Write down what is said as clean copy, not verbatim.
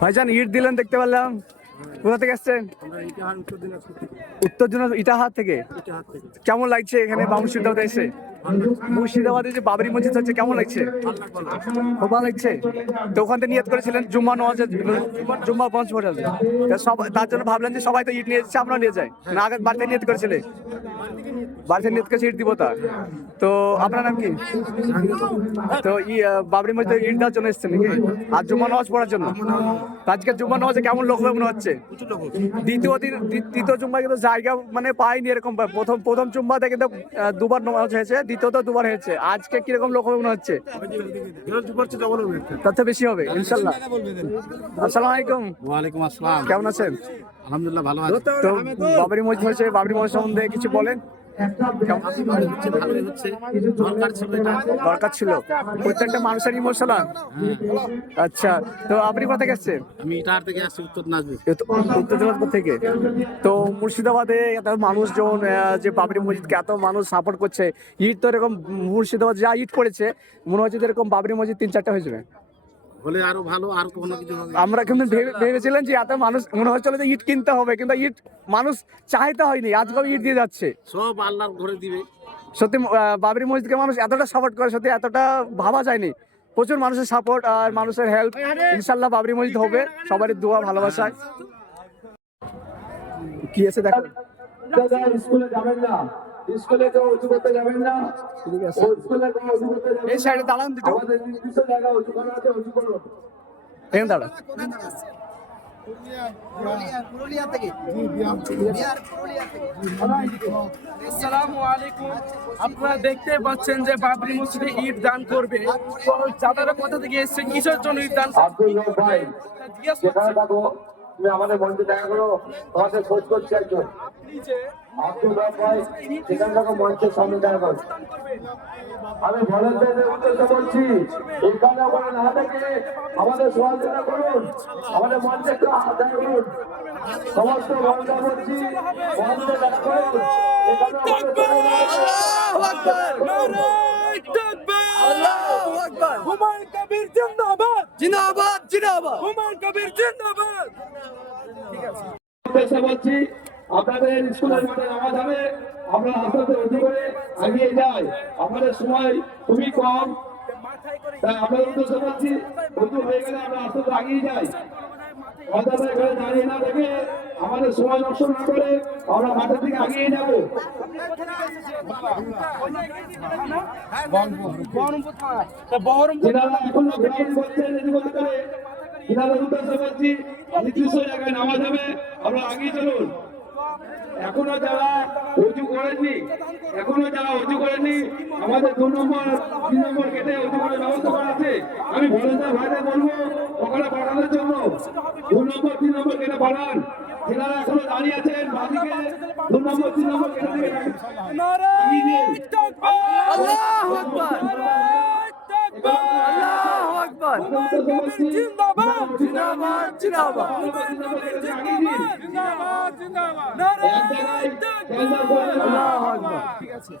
ভাইজান ঈদ দিলেন দেখতে পারলাম, কোথা থেকে আসছেন? উত্তর দিনাজপুর ইটাহার থেকে। কেমন লাগছে এখানে মুর্শিদাবাদে এসে? মুর্শিদাবাদে যে বাবরি মসজিদ হচ্ছে কেমন লাগছে? খুব ভালো লাগছে। তো ওখান থেকে নিয়ত করেছিলেন জুম্মা নামাজ, জুম্মা পঞ্চ পড়ার, সব তার জন্য ভাবলেন যে সবাই তো ঈদ নিয়ে যাচ্ছে, আমরা নিয়ে যাই না? আগে বাড়িতে নিয়ত করেছিলে? বাড়িতে নিয়ত করেছে ঈদ দিব তার। তো আপনার নাম কি? তো বাবরি মসজিদে ঈদ দেওয়ার জন্য এসছেন নাকি, আর জুম্মা নামাজ পড়ার জন্য? আজকে জুম্মা নামাজে কেমন লোক মনে হচ্ছে? দ্বিতীয় জুম্মা কিন্তু জায়গা মানে পাইনি এরকম। প্রথম জুম্মাতে কিন্তু দুবার নামাজ হয়েছে, দ্বিতীয়ত দুবার হয়েছে। আজকে কিরকম লোক মনে হচ্ছে? তার থেকে বেশি হবে ইনশাল্লাহ। আসসালামু আলাইকুম। ওয়ালাইকুম আসসালাম। কেমন আছেন? আলহামদুলিল্লাহ ভালো আছি। তো বাবরি মসজিদ হয়েছে, বাবরি মসজিদ সম্বন্ধে কিছু বলেন। দরকার ছিল প্রত্যেকটা মানুষের ইমোশনাল। আচ্ছা, তো আপনি কোথা থেকে আসছেন? আমি ইটাহার থেকে আসছি, উত্তর দিনাজপুর। উত্তর দিনাজপুর থেকে। তো মুর্শিদাবাদে এত মানুষজন, যে বাবরি মসজিদকে এত মানুষ সাপোর্ট করছে, ইট তো এরকম মুর্শিদাবাদ যা ইট পড়েছে মনে হচ্ছে এরকম বাবরি মসজিদ 3-4টা হয়ে যাবে। হলে আরো ভালো, আর কোনো কিছু হবে। আমরা কিন্তু ভেবেছিলাম যে এত মানুষ মনে হচ্ছিল যে ইট কিনতে হবে, কিন্তু ইট মানুষ চাইতে হয়নি, আজকে ইট দিয়ে যাচ্ছে। সব আল্লাহর ঘরে দিবে। সত্যি বাবরি মসজিদকে মানুষ এতটা সাপোর্ট করে, সত্যি এতটা ভাবা যায়নি। প্রচুর মানুষের সাপোর্ট আর মানুষের হেল্প, ইনশাল্লাহ বাবরি মসজিদ হবে। সবারই দোয়া ভালোবাসায়। কি আছে দেখো। স্কুলে যাবেন না, স্কুলে কেউ উঁচু করতে যাবেন না। ঠিক আছে, স্কুলে কেউ উঁচু করতে যাবেন না। এই সাইডে দাঁড়ান দিতে। আমাদের নির্দিষ্ট জায়গায় উঁচু করা আছে, উঁচু করুন। এখানে দাঁড়া। আপনারা দেখতে পাচ্ছেন যে বাবরি মসজিদে ঈদ দান করবে, যারা কোথা থেকে এসছে, কিসের জন্য ঈদ দান আব্দুল রব ভাই, যেখানে থাকো তুমি আমাদের মঞ্চে দেখা করো, তোমাদের খোঁজ করছি একজন। আব্দুল রব ভাই, যেখানে থাকো মঞ্চের সামনে দেখা করো। আমি ভলেন্টিয়ারদের উদ্দেশ্যে বলছি, এখানে ওখানে না থেকে আমাদের সহযোগিতা করুন, আমাদের মঞ্চে একটু দেখা করুন। সমস্ত ভলেন্টিয়ার বলছি, মঞ্চে দেখা করুন। এখানে হুমায়ুন কবির জিন্দাবাদ, জিন্দাবাদ জিন্দাবাদ। হুমায়ুন কবির জিন্দাবাদ। উদ্দেশ্যে বলছি, আপনাদের স্কুলের মাঠে নামাজ হবে, আমরা আস্তে আস্তে উঁচু করে এগিয়ে যাই। আমাদের সময় খুবই কম, তাই আপনাদের উদ্দেশ্যে বলছি, উঁচু হয়ে গেলে আমরা আস্তে আস্তে এগিয়ে যাই। অযথা এখানে দাঁড়িয়ে না থেকে আমাদের সময় নষ্ট না করে আমরা মাঠের দিকে এগিয়ে যাবো। যেনারা এখনো ঘোরাঘুরি করছেন এদিক ওদিক করে, যেনাদের উদ্দেশ্যে বলছি, নির্দিষ্ট জায়গায় নামাজ হবে, আমরা এগিয়ে চলুন। এখনো যারা উঁচু করেননি, আমাদের 2 নম্বর 3 নম্বর গেটে উঁচু করার ব্যবস্থা করা আছে। আমি ভলেন্টিয়ার ভাইদের বলবো ওখানে পাঠানোর জন্য 2 নম্বর 3 নম্বর গেটে পাঠান। যারা এখনো দাঁড়িয়ে আছেন বাদিকে 2 নম্বর 3 নম্বর গেটে থেকে এগিয়ে দিন। আল্লাহু আকবার, আল্লাহু আকবার। জিন্দাবাদ, জিন্দাবাদ জিন্দাবাদ। জিন্দাবাদ, জিন্দাবাদ। এক জায়গায় আল্লাহু আকবার। ঠিক আছে।